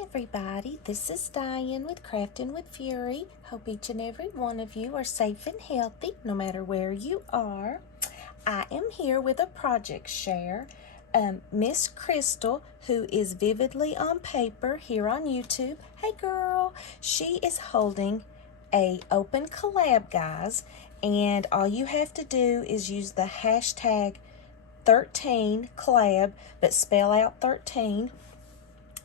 Everybody, this is Diane with Crafting with Fury. Hope each and every one of you are safe and healthy no matter where you are. I am here with a project share. Miss Crystal, who is Vividly on Paper here on YouTube. Hey girl, she is holding a open collab, guys, and all you have to do is use the hashtag 13 collab, but spell out 13.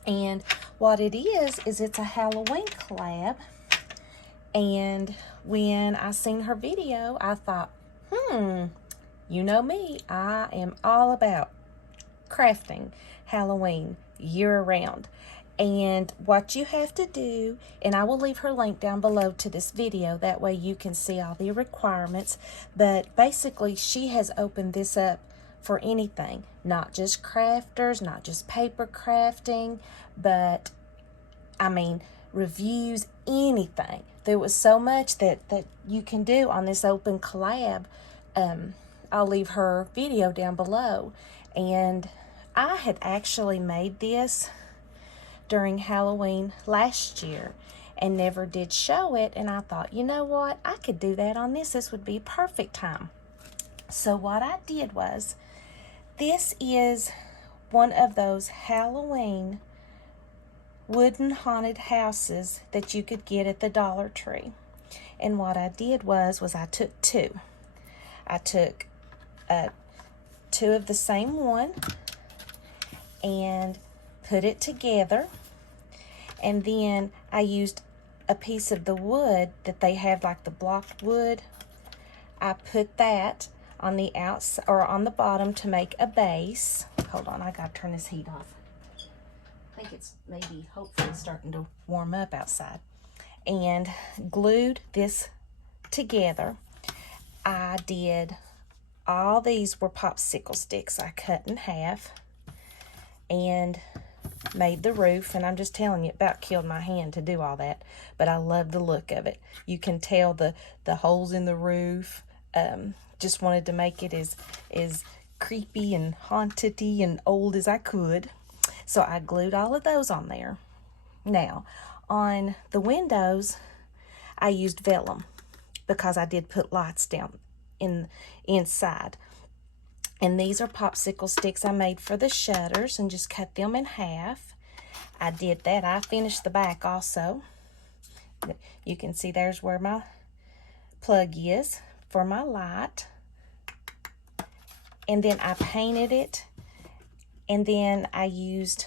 And what it is it's a Halloween collab. And when I seen her video, I thought, you know me, I am all about crafting Halloween year-round. And what you have to do, and I will leave her link down below to this video, that way you can see all the requirements. But basically, she has opened this up for anything, not just crafters, not just paper crafting, but I mean reviews, anything. There was so much that you can do on this open collab. I'll leave her video down below. And I had actually made this during Halloween last year and never did show it, and I thought, you know what, I could do that on this would be a perfect time. So what I did was, this is one of those Halloween wooden haunted houses that you could get at the Dollar Tree. And what I did was I took two. I took two of the same one and put it together. And then I used a piece of the wood that they have, like the blocked wood. I put that on the outside or on the bottom to make a base. Hold on, I gotta turn this heat off. I think it's maybe hopefully starting to warm up outside. And glued this together. I did, all these were popsicle sticks I cut in half and made the roof. And I'm just telling you, it about killed my hand to do all that, but I love the look of it. You can tell the holes in the roof. Just wanted to make it as creepy and haunted-y and old as I could. So I glued all of those on there. Now, on the windows, I used vellum because I did put lights down inside. And these are popsicle sticks I made for the shutters and just cut them in half. I did that. I finished the back also. You can see there's where my plug is for my light. And then I painted it, and then I used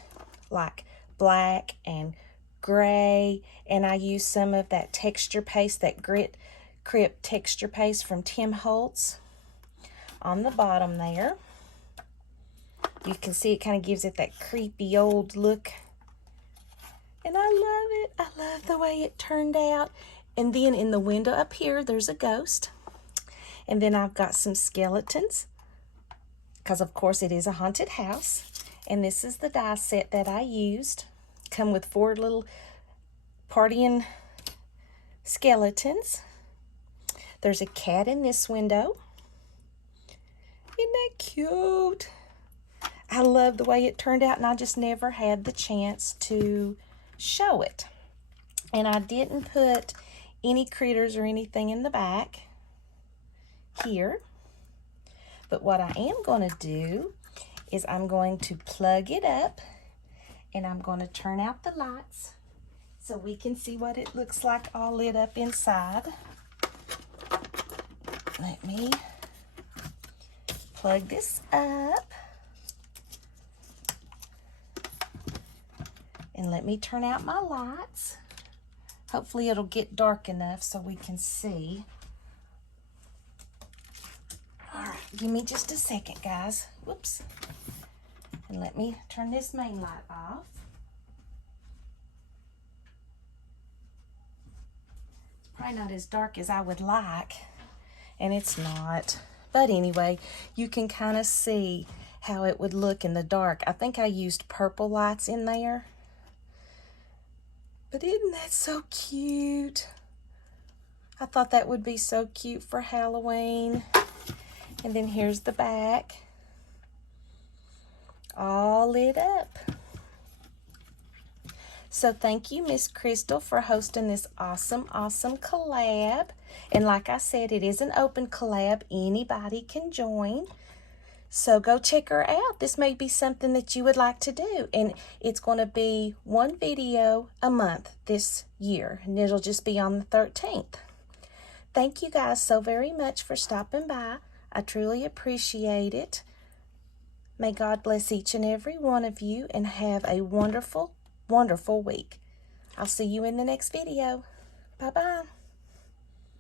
like black and gray, and I used some of that texture paste, that grit crip texture paste from Tim Holtz on the bottom there. You can see it kind of gives it that creepy old look, and I love it. I love the way it turned out. And then in the window up here, there's a ghost. And then I've got some skeletons, because of course it is a haunted house. And this is the die set that I used. Come with 4 little partying skeletons. There's a cat in this window. Isn't that cute? I love the way it turned out, and I just never had the chance to show it. And I didn't put any critters or anything in the back here. But what I am going to do is I'm going to plug it up, and I'm going to turn out the lights so we can see what it looks like all lit up inside. Let me plug this up, and let me turn out my lights. Hopefully it'll get dark enough so we can see. All right, give me just a second, guys. Whoops. And let me turn this main light off. It's probably not as dark as I would like, and it's not. But anyway, you can kind of see how it would look in the dark. I think I used purple lights in there. But isn't that so cute? I thought that would be so cute for Halloween. And then here's the back, all lit up. So thank you, Miss Crystal, for hosting this awesome collab. And like I said, it is an open collab. Anybody can join. So go check her out. This may be something that you would like to do. And it's going to be one video a month this year. And it'll just be on the 13th. Thank you guys so very much for stopping by. I truly appreciate it. May God bless each and every one of you and have a wonderful, wonderful week. I'll see you in the next video. Bye-bye.